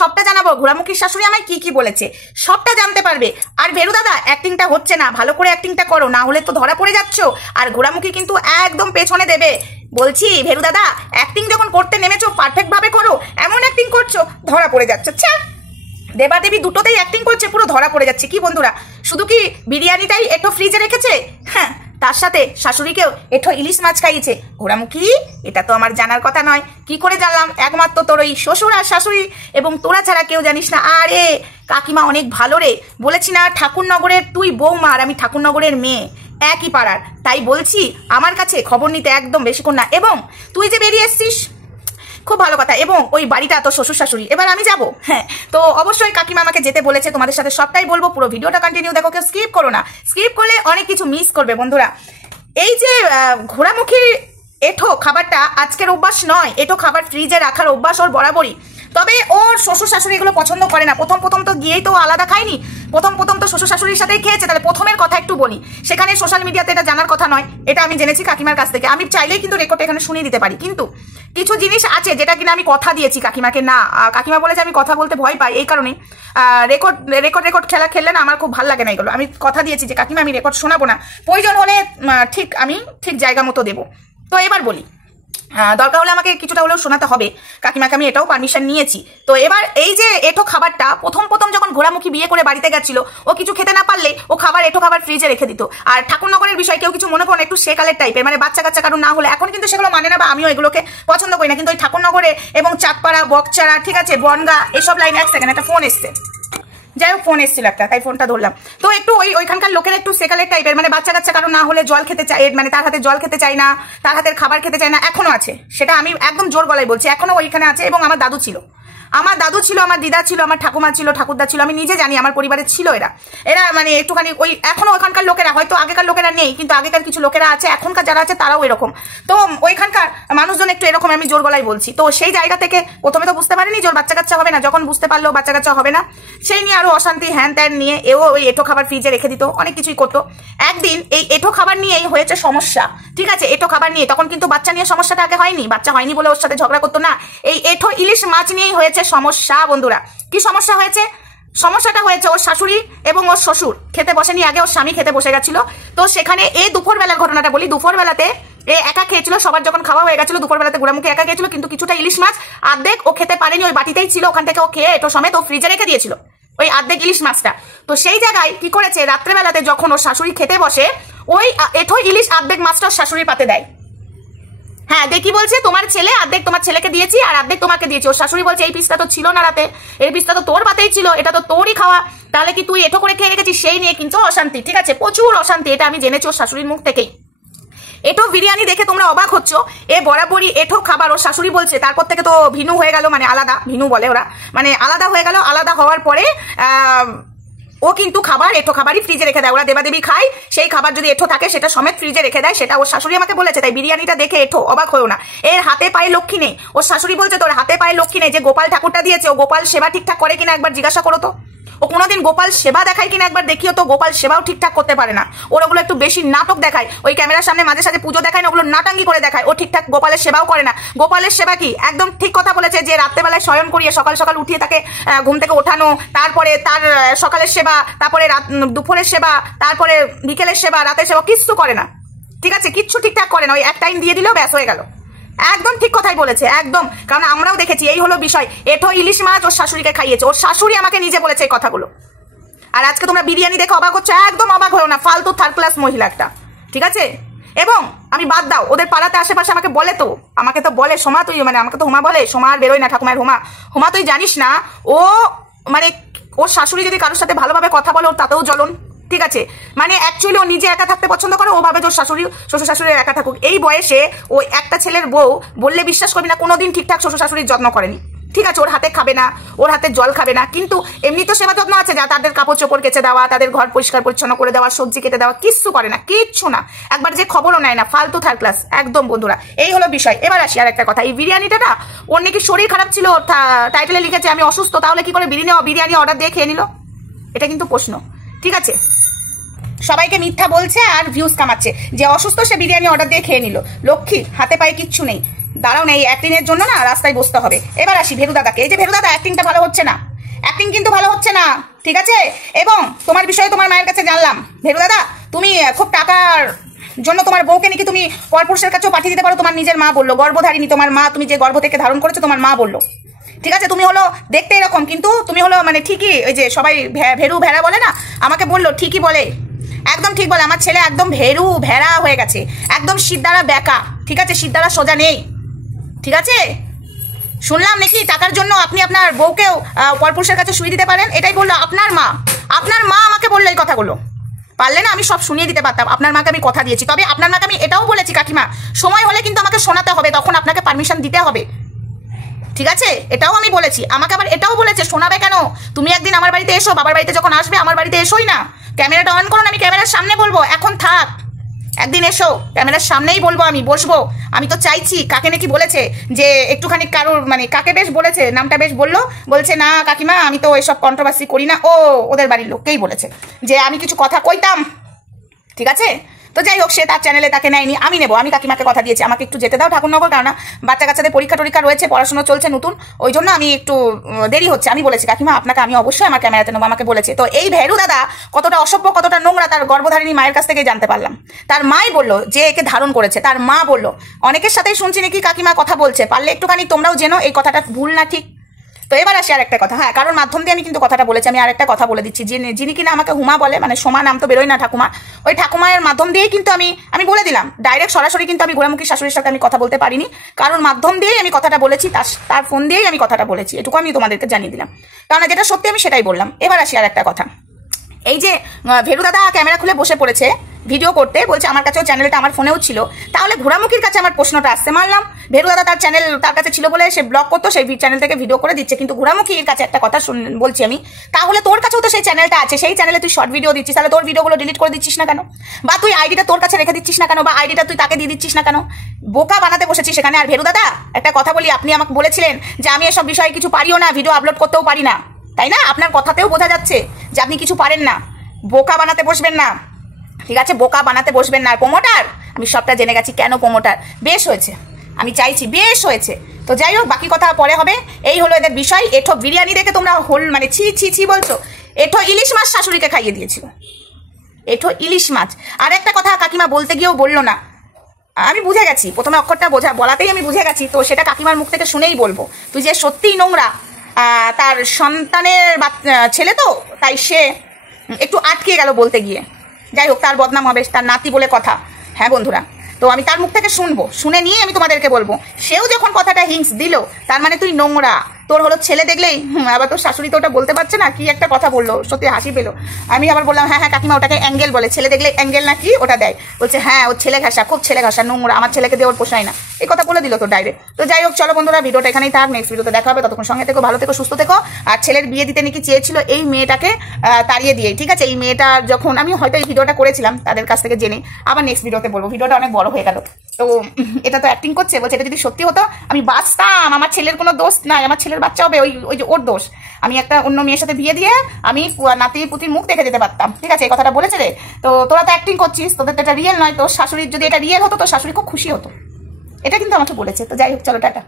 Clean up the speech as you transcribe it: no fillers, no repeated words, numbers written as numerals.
সবটা জানাবো ঘোড়ামুখীর শাশুড়ি আমায় কি কি বলেছে, সবটা জানতে পারবে। আর ভেরু দাদা অ্যাক্টিংটা হচ্ছে না, ভালো করে অ্যাক্টিংটা করো, না হলে তো ধরা পড়ে যাচ্ছ। আর ঘোড়ামুখী কিন্তু একদম পেছনে দেবে বলছি। ভেরু দাদা অ্যাক্টিং যখন করতে নেমেছো পারফেক্ট ভাবে করো, এমন অ্যাক্টিং করছো ধরা পড়ে যাচ্ছে। দেবাদেবী দুটোতেই অ্যাক্টিং করছে, পুরো ধরা পড়ে যাচ্ছে। কি বন্ধুরা, শুধু কি বিরিয়ানিটাই এটো ফ্রিজে রেখেছে? হ্যাঁ, তার সাথে শাশুড়িকেও এটো ইলিশ মাছ খাইয়েছে। ঘোড়ামুখী এটা তো আমার জানার কথা নয়, কি করে জানলাম? একমাত্র তোর ওই শ্বশুর আর শাশুড়ি এবং তোরা ছাড়া কেউ জানিস না। আরে কাকিমা অনেক ভালো রে, বলেছি না ঠাকুরনগরের তুই বৌমা আর আমি ঠাকুরনগরের মেয়ে, একই পাড়ার, তাই বলছি আমার কাছে খবর নিতে একদম বেশিক্ষণ না। এবং তুই যে বেরিয়ে এসছিস খুব ভালো কথা, এবং ওই বাড়িটা তো শ্বশুর শাশুড়ি, এবার আমি যাব। হ্যাঁ, তো অবশ্যই কাকিমা আমাকে যেতে বলেছে, তোমাদের সাথে সবটাই বলবো। পুরো ভিডিওটা কন্টিনিউ দেখো, কেউ স্কিপ করো না, স্কিপ করলে অনেক কিছু মিস করবে বন্ধুরা। এই যে ঘোড়ামুখীর এঠো খাবারটা আজকের অভ্যাস নয়, এঠো খাবার ফ্রিজে রাখার অভ্যাস ওর বরাবরই। তবে ওর শ্বশুর শাশুড়ি এগুলো পছন্দ করে না। প্রথম তো গিয়েই তো আলাদা খায়নি, প্রথম তো শ্বশুর শাশুড়ির সাথেই খেয়েছে। তাহলে প্রথমের কথা একটু বলি, সেখানে সোশ্যাল মিডিয়াতে এটা জানার কথা নয়, এটা আমি জেনেছি কাকিমার কাছ থেকে। আমি চাইলেই কিন্তু রেকর্ড এখানে শুনিয়ে দিতে পারি, কিন্তু কিছু জিনিস আছে যেটা কিনা আমি কথা দিয়েছি কাকিমাকে। না, কাকিমা বলেছে আমি কথা বলতে ভয় পাই, এই কারণে রেকর্ড খেললে না আমার খুব ভালো লাগে না এগুলো। আমি কথা দিয়েছি যে কাকিমা আমি রেকর্ড শোনাবো না, প্রয়োজন হলে আমি ঠিক জায়গা মতো দেবো। তো এবার বলি, দরকার হলে আমাকে কিছুটা হলেও শোনাতে হবে, কাকিমাকে আমি এটাও পারমিশন নিয়েছি। তো এবার এই যে এঠো খাবারটা প্রথম যখন ঘোড়ামুখী বিয়ে করে বাড়িতে গেছিল, ও কিছু খেতে না পারলে ও এঠো খাবার ফ্রিজে রেখে দিত। আর ঠাকুরনগরের বিষয় কেউ কিছু মনে করুন, একটু সেকালের টাইপের, মানে বাচ্চা কাচ্চা কারণ না হলে, এখন কিন্তু সেগুলো মানে না বা আমিও এগুলোকে পছন্দ করি না। কিন্তু ওই ঠাকুরনগরে এবং চাঁদপাড়া, বকচারা, ঠিক আছে, বনগা, এসব লাইনে। এক সেকেন্ড, একটা ফোন এসছে, যাই হোক ফোন এসেছিল একটা, তাই ফোনটা ধরলাম। তো একটু ওইখানকার লোকের একটু সেকালের টাইপের, মানে বাচ্চা কাচ্চা কারণ না হলে জল খেতে চাই, মানে তার হাতে জল খেতে চাই না, তার হাতের খাবার খেতে চাই না, এখনো আছে। সেটা আমি একদম জোর গলায় বলছি, এখনো ওইখানে আছে। এবং আমার দাদু ছিল, আমার দিদা ছিল, আমার ঠাকুমা ছিল, ঠাকুরদা ছিল, আমি নিজে জানি আমার পরিবারে ছিল এরা মানে একটুখানি ওই এখনো ওইখানকার লোকেরা, হয়তো আগেকার লোকেরা নেই, কিন্তু আগেকার কিছু লোকেরা আছে, এখনকার যারা আছে তারাও এরকম। তো ওইখানকার মানুষজন একটু এরকম, আমি জোর গলায় বলছি। তো সেই জায়গা থেকে প্রথমে তো বুঝতে পারিনি যে ওর বাচ্চা কাচ্চা হবে না, যখন বুঝতে পারলো বাচ্চা কাচ্চা হবে না, সেই নিয়ে আরো অশান্তি হ্যান ত্যান নিয়ে এও ওই এঠো খাবার ফ্রিজে রেখে দিত, অনেক কিছুই করতো। একদিন এই এঠো খাবার নিয়েই হয়েছে সমস্যা, ঠিক আছে, এঠো খাবার নিয়ে। তখন কিন্তু বাচ্চা নিয়ে সমস্যাটা আগে হয়নি, বাচ্চা হয়নি বলে ওর সাথে ঝগড়া করতো না, এই এঠো ইলিশ মাছ নিয়েই হয়েছে সমস্যা। বন্ধুরা কি সমস্যা হয়েছে? সমস্যাটা হয়েছে ওর শাশুড়ি এবং ওর শ্বশুর খেতে বসেনি, আগে ওর স্বামী খেতে বসে গেছিল। তো সেখানে এই দুপুরবেলার ঘটনাটা বলি, দুপুরবেলাতে এ একা খেয়েছিল, সবার যখন খাওয়া হয়ে গেছিল দুপুরবেলাতে ঘোড়ামুখী একা খেয়েছিল, কিন্তু কিছুটা ইলিশ মাছ আর্ধেক ও খেতে পারেনি, ওই বাটিতেই ছিল, ওখান থেকে ও খেয়ে এটো সমেত ও ফ্রিজে রেখে দিয়েছিল ওই আর্ধেক ইলিশ মাছটা। তো সেই জায়গায় কি করেছে, রাত্রেবেলাতে যখন ওর শাশুড়ি খেতে বসে, ওই এঠো ইলিশ আর্ধেক মাছটা ওর শাশুড়ির পাতে দেয়। হ্যাঁ, দেখি বলছে তোমার ছেলে অর্ধেক তোমার ছেলেকে দিয়েছি আর অর্ধেক তোমাকে দিয়েছি। ওর শাশুড়ি বলছে এই পিসটা তো ছিল না রাতে, এই পিসটা তো তোর পাতেই ছিল, এটা তো তোরই খাওয়া, তাহলে কি তুই এঠো করে খেয়ে রেখেছিস? সেই নিয়ে কিন্তু অশান্তি, ঠিক আছে, প্রচুর অশান্তি। এটা আমি জেনেছি ওর শাশুড়ির মুখ থেকেই। এঠো বিরিয়ানি দেখে তোমরা অবাক হচ্ছ, এ বরাবরই এঠো খাবার ওর শাশুড়ি বলছে। তারপর থেকে তো ভিনু হয়ে গেল, মানে আলাদা, ভিনু বলে ওরা, মানে আলাদা হয়ে গেল। আলাদা হওয়ার পরে ও কিন্তু খাবার এঠো খাবারই ফ্রিজে রেখে দেয়। ওরা দেবাদেবী খায়, সেই খাবার যদি এঠো থাকে সেটা সমেত ফ্রিজে রেখে দেয়, সেটা ওর শাশুড়ি আমাকে বলেছে। তাই বিরিয়ানিটা দেখে এঠো অবাক হয়েও না, এর হাতে পায়ে লক্ষ্মী নেই। ওর শাশুড়ি বলছে তোর হাতে পায়ে লক্ষ্মী নেই, যে গোপাল ঠাকুরটা দিয়েছে ও গোপাল সেবা ঠিকঠাক করে কিনা একবার জিজ্ঞাসা করো তো। ও কোনোদিন গোপাল সেবা দেখায় কিনা একবার দেখিও তো। গোপাল সেবাও ঠিকঠাক করতে পারে না, ওর ওগুলো একটু বেশি নাটক দেখায়। ওই ক্যামেরার সামনে মাঝে সাঝে পুজো দেখায় না, ওগুলো নাটাঙ্গি করে দেখায়। ও ঠিকঠাক গোপালের সেবাও করে না। গোপালের সেবা কি, একদম ঠিক কথা বলেছে, যে রাত্রেবেলায় শয়ন করিয়ে সকাল সকাল উঠিয়ে তাকে ঘুম থেকে ওঠানো, তারপরে তার সকালের সেবা, তারপরে দুপুরের সেবা, তারপরে বিকেলের সেবা, রাতের সেবা, কিচ্ছু করে না, ঠিক আছে, কিচ্ছু ঠিকঠাক করে না। ওই এক টাইম দিয়ে দিলেও ব্যাস হয়ে গেল। একদম ঠিক কথাই বলেছে, একদম। কারণ আমরাও দেখেছি, এই হলো বিষয়। এঠো ইলিশ মাছ ওর শাশুড়িকে খাইয়েছে, ওর শাশুড়ি আমাকে নিজে বলেছে এই কথাগুলো। আর আজকে তোমরা বিরিয়ানি দেখে অবাক হচ্ছে, একদম অবাক হলো না, ফালতু থার্ড ক্লাস মহিলা একটা, ঠিক আছে। এবং আমি বাদ দাও, ওদের পাড়াতে আশেপাশে আমাকে তো বলে সোমা তুই, মানে আমাকে তো হোমা বলে, সোমা আর বেরোয় না, ঠাকুমার হোমা তুই জানিস না, ও মানে ওর শাশুড়ি যদি কারোর সাথে ভালোভাবে কথা বলে ওর তাতেও জ্বলন, ঠিক আছে। মানে অ্যাকচুয়ালি ও নিজে একা থাকতে পছন্দ করে, ও ভাবে যে শ্বশুর শাশুড়ি একা থাকুক। এই বয়সে ও একটা ছেলের বউ, বললে বিশ্বাস করবি না, কোনোদিন ঠিকঠাক শ্বশুর শাশুড়ির যত্ন করেনি, ঠিক আছে। ওর হাতে খাবে না, ওর হাতে জল খাবে না, কিন্তু এমনি তো সেবা যত্ন আছে, যা তাদের কাপড় চোপড় কেচে দেওয়া, তাদের ঘর পরিষ্কার পরিচ্ছন্ন করে দেওয়া, সবজি কেটে দেওয়া, কিচ্ছু করে না, কিচ্ছু না, একবার যে খবরও নেয় না, ফালতু থার্ড ক্লাস একদম। বন্ধুরা এই হলো বিষয়। এবার আসি আর একটা কথা, এই বিরিয়ানিটা না, ওর নাকি শরীর খারাপ ছিল, টাইটেলে লিখেছে আমি অসুস্থ, তাহলে কি করে বিরিয়ানি অর্ডার দিয়ে খেয়ে নিল? এটা কিন্তু প্রশ্ন, ঠিক আছে। সবাইকে মিথ্যা বলছে আর ভিউজ কামাচ্ছে, যে অসুস্থ সে বিরিয়ানি অর্ডার দিয়ে খেয়ে নিল। লক্ষ্মী হাতে পায়ে কিচ্ছু নেই, দাঁড়াও না, এই অ্যাক্টিংয়ের জন্য না রাস্তায় বসতে হবে। এবার আসি ভেরু দাদাকে। এই যে ভেরু দাদা, অ্যাক্টিংটা ভালো হচ্ছে না, অ্যাক্টিং কিন্তু ভালো হচ্ছে না, ঠিক আছে? এবং তোমার বিষয়ে তোমার মায়ের কাছে জানলাম ভেরু দাদা, তুমি খুব টাকার জন্য তোমার বউকে নাকি তুমি পরপুরুষের কাছেও পাঠিয়ে দিতে পারো। তোমার নিজের মা বললো, গর্ভধারিণী তোমার মা, তুমি যে গর্ভ থেকে ধারণ করেছো তোমার মা বললো, ঠিক আছে? তুমি হলো দেখতে এরকম, কিন্তু তুমি হলো মানে ঠিকই ওই যে সবাই ভেরু ভেড়া বলে না, আমাকে বললো ঠিকই বলে, একদম ঠিক বলে। আমার ছেলে একদম ভেরু ভেড়া হয়ে গেছে, একদম সিদ্ধারা বেকা, ঠিক আছে? সিদ্ধারা সোজা নেই, ঠিক আছে? শুনলাম নাকি টাকার জন্য আপনি আপনার বউকেও পরপুরুষের কাছে শুয়ে দিতে পারেন, এটাই বললো আপনার মা। আপনার মা আমাকে বললো এই কথাগুলো, পারলে না আমি সব শুনিয়ে দিতে পারতাম। আপনার মাকে আমি কথা দিয়েছি, তবে আপনার মাকে আমি এটাও বলেছি কাকিমা, সময় হলে কিন্তু আমাকে শোনাতে হবে, তখন আপনাকে পারমিশন দিতে হবে, ঠিক আছে? এটাও আমি বলেছি। আমাকে আবার এটাও বলেছে, শোনাবে কেন? তুমি একদিন আমার বাড়িতে এসো, বাবার বাড়িতে যখন আসবে আমার বাড়িতে এসোই না, ক্যামেরাটা অন করুন, আমি ক্যামেরার সামনে বলবো এখন থাক, একদিন এসো ক্যামেরার সামনেই বলবো, আমি বসবো। আমি তো চাইছি, কাকে নাকি বলেছে যে একটুখানি কারোর মানে কাকে বেশ বলেছে, নামটা বেশ বললো, বলছে না কাকিমা আমি তো এসব কন্ট্রোভার্সি করি না। ও ওদের বাড়ির লোককেই বলেছে যে আমি কিছু কথা কইতাম, ঠিক আছে? তো যাই হোক, সে তার চ্যানেলে তাকে নেয়নি, আমি নেবো। আমি কাকিমাকে কথা দিয়েছি আমাকে একটু যেতে দাও ঠাকুরনগর, কারণ বাচ্চা কাচ্চাদের পরীক্ষা টরীক্ষা রয়েছে, পড়াশোনা চলছে নতুন, ওই জন্য আমি একটু দেরি হচ্ছে। আমি বলেছি কাকিমা আপনাকে আমি অবশ্যই আমার ক্যামেরাতে নেবো, আমাকে বলেছে। তো এই ভেরু দাদা কতটা অসভ্য, কতটা নোংরা, তার গর্ভধারিণী মায়ের কাছ থেকে জানতে পারলাম। তার মাই বললো যে একে ধারণ করেছে, তার মা বললো। অনেকের সাথেই শুনছি নাকি কাকিমা কথা বলছে, পারলে একটুখানি তোমরাও জেনো এই কথাটা ভুল না ঠিক। তো এবার আসি আরেকটা কথা, হ্যাঁ কারোর মাধ্যম দিয়ে আমি কিন্তু কথাটা বলেছি। আমি আরেকটা কথা বলে দিচ্ছি, যিনি কিনা আমাকে হুমা বলে, মানে সোমা নাম তো বেরোয় না ঠাকুমা, ওই ঠাকুমার মাধ্যম দিয়েই কিন্তু আমি বলে দিলাম, ডাইরেক্ট সরাসরি কিন্তু আমি গোড়ামুখী শাশুড়ির সাথে আমি কথা বলতে পারিনি, কারোর মাধ্যম দিয়েই আমি কথাটা বলেছি, তার ফোন দিয়েই আমি কথাটা বলেছি, এটুকু আমি তোমাদেরকে জানিয়ে দিলাম, কারণ যেটা সত্যি আমি সেটাই বললাম। এবার আসি আর একটা কথা, এই যে ভেরু দাদা ক্যামেরা খুলে বসে পড়েছে ভিডিও করতে, বলছে আমার কাছেও চ্যানেলটা আমার ফোনেও ছিল, তাহলে ঘোড়ামুখীর কাছে আমার প্রশ্নটা আসতে মারলাম, ভেরু দাদা তার চ্যানেল তার কাছে ছিল বলে সে ব্লগ করতো, সেই চ্যানেল থেকে ভিডিও করে দিচ্ছে, কিন্তু ঘোড়ামুখীর কাছে একটা কথা বলছি আমি, তাহলে তোর কাছেও তো সেই চ্যানেলটা আছে, সেই চ্যানেলে তুই শর্ট ভিডিও দিচ্ছিস, তাহলে তোর ভিডিওগুলো ডিলিট করে দিচ্ছিস না কেন? বা তুই আইডিটা তোর কাছে রেখে দিচ্ছিস না কেন? বা আইডিটা তুই তাকে দিয়ে দিচ্ছিস না কেন? বোকা বানাতে বসেছিস সেখানে। আর ভেরু দাদা একটা কথা বলি, আপনি আমাকে বলেছিলেন যে আমি এসব বিষয়ে কিছু পারিও না, ভিডিও আপলোড করতেও পারি না, তাই না? আপনার কথাতেও বোঝা যাচ্ছে যে আপনি কিছু পারেন না। বোকা বানাতে বসবেন না, ঠিক আছে? বোকা বানাতে বসবেন না। আর প্রমোটার, আমি সবটা জেনে গেছি কেন প্রমোটার। বেশ হয়েছে, আমি চাইছি বেশ হয়েছে। তো যাই হোক, বাকি কথা পরে হবে। এই হলো এদের বিষয়। এঠো বিরিয়ানি দেখে তোমরা মানে ছি ছি ছি বলছো, এঠো ইলিশ মাছ শাশুড়িকে খাইয়ে দিয়েছিল, এঠো ইলিশ মাছ। আর একটা কথা কাকিমা বলতে গিয়েও বললো না, আমি বুঝে গেছি, প্রথমে অক্ষরটা বলাতেই আমি বুঝে গেছি, তো সেটা কাকিমার মুখ থেকে শুনেই বলবো, তুই যে সত্যিই নোংরা। তার সন্তানের ছেলে তো, তাই সে একটু আটকে গেল বলতে গিয়ে। যাই হোক, তার বদনাম হবে, তার নাতি বলে কথা। হ্যাঁ বন্ধুরা, তো আমি তার মুখ থেকে শুনবো, শুনে নিয়ে আমি তোমাদেরকে বলবো। সেও যখন কথাটা হিংস দিল, তার মানে তুই নোংরা, তোর হলো ছেলে দেখলেই আবার তোর শাশুড়ি তো ওটা বলতে পারছে না, কি একটা কথা বললো, সত্যি হাসি পেলো। আমি আবার বললাম হ্যাঁ হ্যাঁ কাকিমা ওটাকে অ্যাঙ্গেল বলে, ছেলে দেখলে অ্যাঙ্গেল না কি ওটা দেয়। বলছে হ্যাঁ ওর ছেলে ঘাসা, খুব ছেলে ঘাসা, নোংরা, আমার ছেলেকে দিয়ে ওর পোষায় না, এই কথা বলে দিল তো ডাইরেক্ট। তো যাই হোক, চলো বন্ধুরা, ভিডিওটা এখানেই থাক, নেক্সট ভিডিওতে দেখা হবে, ততক্ষণ সঙ্গে থেকো, ভালো থেকো, সুস্থ থেকো। আর ছেলের বিয়ে দিতে নাকি চেয়েছিল এই মেয়েটাকে তাড়িয়ে দিয়ে, ঠিক আছে? এই মেয়েটা যখন আমি হয়তো এই ভিডিওটা করেছিলাম তাদের কাছ থেকে জেনে, আবার নেক্সট ভিডিওতে বলবো, ভিডিওটা অনেক বড় হয়ে গেল। তো এটা তো অ্যাক্টিং করছে, বলছে এটা যদি সত্যি হতো আমি বাঁচতাম, আমার ছেলের কোনো দোষ নাই, আমার ছেলের বাচ্চা হবে, ওই যে ওর দোষ, আমি একটা অন্য মেয়ের সাথে বিয়ে দিয়ে আমি নাতি পুতির মুখ দেখে যেতে পারতাম, ঠিক আছে? এই কথাটা বলেছে রে। তো তোরা তো অ্যাক্টিং করছিস, তোদের তো এটা রিয়েল নয়, তোর শাশুড়ির যদি এটা রিয়েল হতো তোর শাশুড়ি খুব খুশি হতো, এটা কিন্তু আমাকে বলেছে। তো যাই হোক, চলো টাটা।